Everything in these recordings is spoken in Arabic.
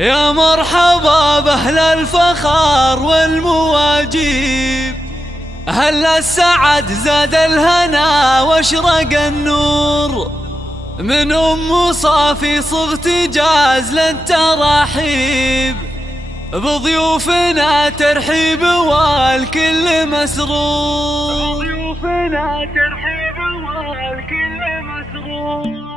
يا مرحبا بأهل الفخار والمواجيب، أهل السعد زاد الهنا واشرق النور، من أم صافي صغت جاز للتراحيب، بضيوفنا ترحيب والكل مسرور، بضيوفنا ترحيب والكل مسرور.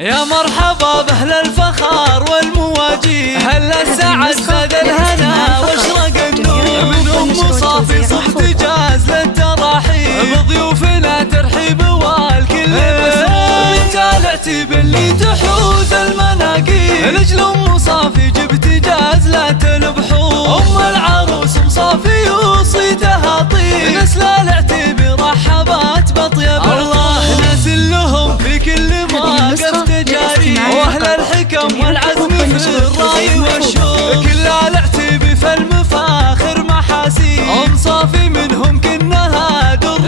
يا مرحبا بأهل الفخار والمواجيب، أهل السعد زاد الهنا واشرق النور، من أم صافي صغت جاز للتراحيب، بضيوفنا ترحيب والكل مسرور. من العتيب اللي تحوز المناقيب، لجل أم صافي جبت جاز لا تنبحور، أم العروس أم صافي وصيتها طيب، نسل العتيب رحبات بطيب الله، ناس لهم في كل موقف تجاري، واهل الحكم والعزم في الراي والشوق، كل العتيب في المفاخر محاسيب، أم صافي منهم كنها در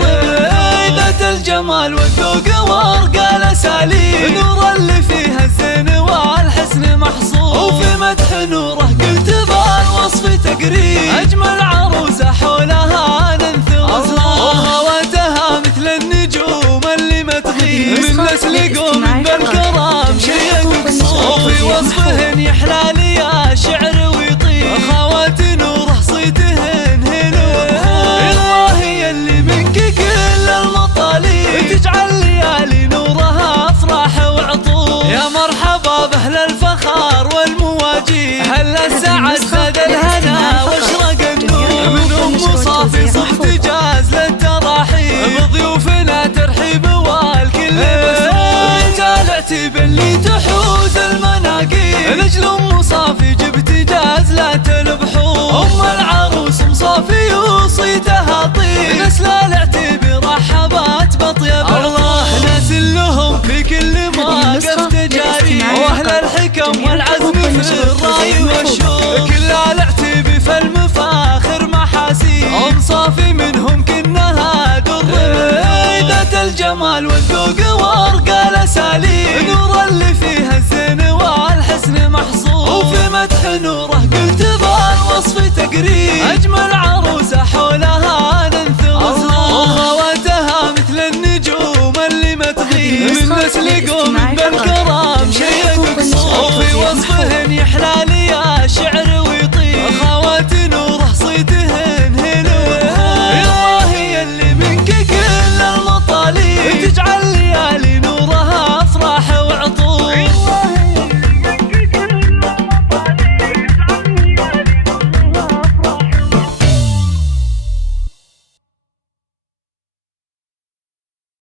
ذات الجمال والذوق وارقى الاساليب، نور اللي فيها الزين والحسن محصور، وفي مدح نوره قلت بالوصف تقريب، اجمل عروسه حولها ننثر وخواتها مثل النجوم اللي ما تغيب، من نسل قوم بالكرام شيء مقصور، وفي وصفهن يحلى لي يا شعر ويطيب، خوات نوره صيتهن هلو الله يلي منك كل المطالب، تجعل ليالي نورها افراح وعطور. يا مرحبا باهل الفخار والمواجيب، اهل السعد زاد الهنا واشرق النور، من ام صافي صغت جاز للتراحيب، بضيوفنا ترحيب والكل مسرور. انت العتيب اللي تحوز المناقيب، لجل ام صافي جبت جاز لا تنبحور، ام العروس ام صافي وصيتها طيب، نسل العتيب رحبات بطيب الله، ناس لهم في كل موقف تجاري، واهل الحكم والعزم في الراي والشوق، كل العتيب في المفاخر محاسيب، ام صافي منهم كنها در ذات الجمال والذوق وارقى الاساليب، نور اللي فيها الزين والحسن محصور، وفي مدح نوره قلت بالوصف تقريب، اجمل عروسه حولها ننثر وخواتها مثل النجوم اللي ما تغيب، من نسل قوم بالكرام شيء مقصور، وفي وصفهن يحلى